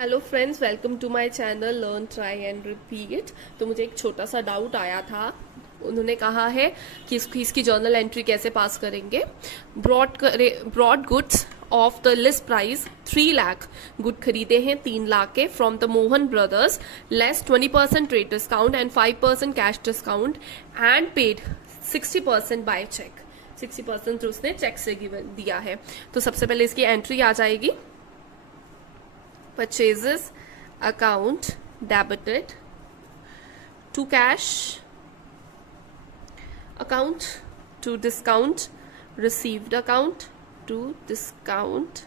Hello friends, welcome to my channel learn try and repeat. तो मुझे एक छोटा सा डाउट आया था। उन्होंने कहा है कि इसकी जर्नल एंट्री कैसे पास करेंगे। Brought goods off the list price 3 lakh, good खरीदे हैं 3 लाख के from the Mohan brothers, less 20% trade discount and 5% cash discount and paid 60% by cheque. 60% उसने चेक से दिया है। तो सबसे पहले इसकी एंट्री आ जाएगी। Purchases account debited to cash account to discount received account to discount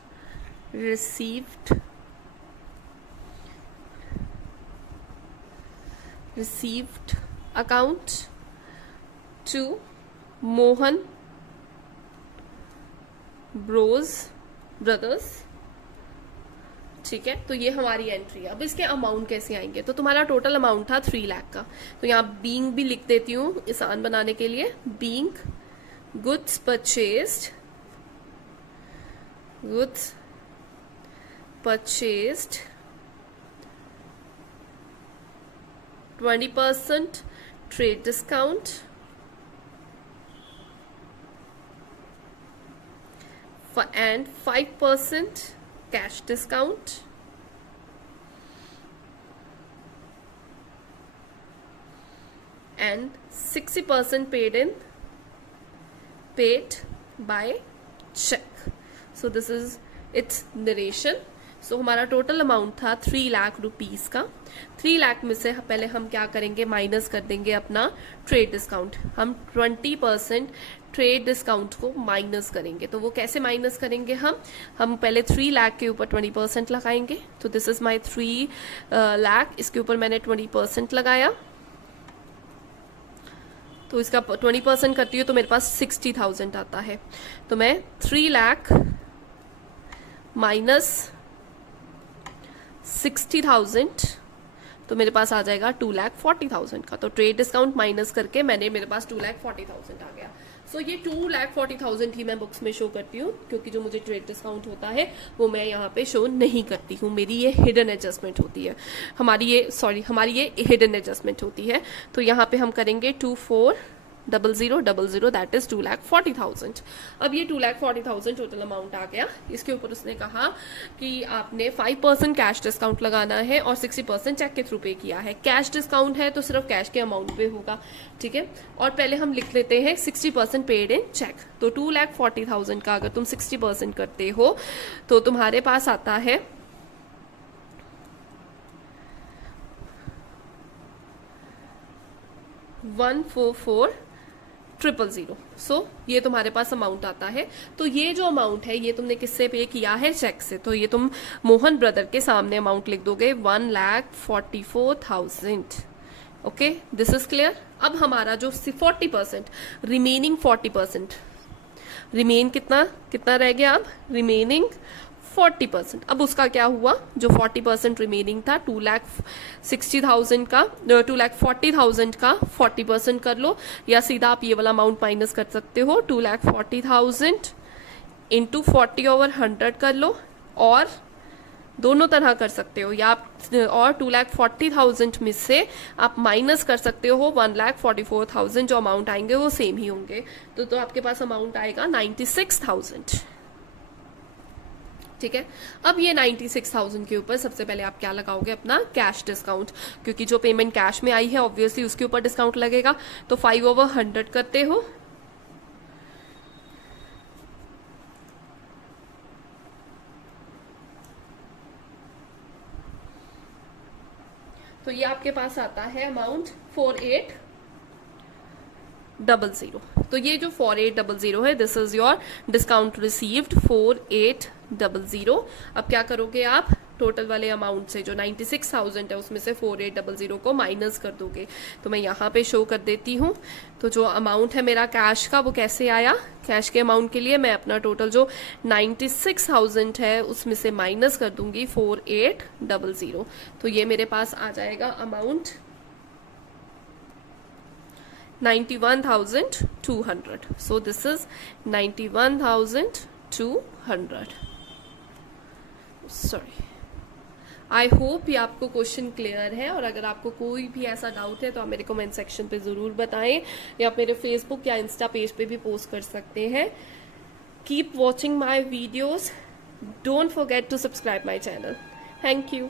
received account to Mohan brothers। ठीक है, तो ये हमारी एंट्री है। अब इसके अमाउंट कैसे आएंगे। तो तुम्हारा टोटल अमाउंट था 3 लाख का, तो यहाँ बीइंग भी लिख देती हूँ आसान बनाने के लिए। Being goods purchased 20% trade discount and 5% cash discount and 60% paid by check। so this is its narration। so हमारा टोटल अमाउंट था 3 लाख रुपीस का। 3 लाख में से पहले हम क्या करेंगे, माइनस कर देंगे अपना ट्रेड डिस्काउंट। हम 20% ट्रेड डिस्काउंट को माइनस करेंगे। तो वो कैसे माइनस करेंगे, हम पहले 3 लाख के ऊपर 20% लगाएंगे। तो दिस इज माई 3 लाख, इसके ऊपर मैंने 20% लगाया। तो इसका 20% करती हूँ तो मेरे पास 60,000 आता है। तो मैं 3 लाख माइनस 60,000, तो मेरे पास आ जाएगा 2,40,000 का। तो ट्रेड डिस्काउंट माइनस करके मेरे पास 2,40,000 आ गया। सो ये 2,40,000 ही मैं बुक्स में शो करती हूँ, क्योंकि जो मुझे ट्रेड डिस्काउंट होता है वो मैं यहाँ पे शो नहीं करती हूँ। मेरी ये हिडन एडजस्टमेंट होती है, हमारी ये हिडन एडजस्टमेंट होती है। तो यहाँ पे हम करेंगे 24,00,00, दैट इज 2,40,000। अब ये 2,40,000 टोटल अमाउंट आ गया। इसके ऊपर उसने कहा कि आपने 5% कैश डिस्काउंट लगाना है और 60% चेक के थ्रू पे किया है। कैश डिस्काउंट है तो सिर्फ कैश के अमाउंट पे होगा, ठीक है। और पहले हम लिख लेते हैं 60% पेड इन चेक। तो 2,40,000 का अगर तुम 60% करते हो तो तुम्हारे पास आता है 144,000। सो ये तुम्हारे पास अमाउंट आता है। तो ये जो अमाउंट है ये तुमने किससे पे किया है, चेक से। तो ये तुम मोहन ब्रदर के सामने अमाउंट लिख दोगे 1,44,000। Okay, this is clear. अब हमारा जो 40% रिमेनिंग 40% रिमेन कितना रह गया, अब रिमेनिंग 40%। अब उसका क्या हुआ, जो 40% रिमेनिंग था 2,60,000 का, 2,40,000 का 40% कर लो, या सीधा आप ये वाला अमाउंट माइनस कर सकते हो। 2,40,000 इंटू 40/100 कर लो, और दोनों तरह कर सकते हो, या आप और 2,40,000 में से आप माइनस कर सकते हो 1,44,000। जो अमाउंट आएंगे वो सेम ही होंगे। तो आपके पास अमाउंट आएगा 96,000, ठीक है। अब ये 96,000 के ऊपर सबसे पहले आप क्या लगाओगे, अपना कैश डिस्काउंट, क्योंकि जो पेमेंट कैश में आई है ऑब्वियसली उसके ऊपर डिस्काउंट लगेगा। तो 5/100 करते हो, तो ये आपके पास आता है अमाउंट 4,800। तो ये जो 4,800 है, this is your discount received 4,800। अब क्या करोगे आप, टोटल वाले अमाउंट से जो 96,000 है उसमें से 4,800 को माइनस कर दोगे। तो मैं यहाँ पे शो कर देती हूँ। तो जो अमाउंट है मेरा कैश का वो कैसे आया, कैश के अमाउंट के लिए मैं अपना टोटल जो 96,000 है उसमें से माइनस कर दूंगी 4,800। तो ये मेरे पास आ जाएगा amount 91,200. So this is 91,200. Sorry. I hope ये आपको क्वेश्चन क्लियर है, और अगर आपको कोई भी ऐसा डाउट है तो आप मेरे कमेंट सेक्शन पे ज़रूर बताएं, या आप मेरे फेसबुक या इंस्टा पेज पे भी पोस्ट कर सकते हैं. Keep watching my videos. Don't forget to subscribe my channel. Thank you.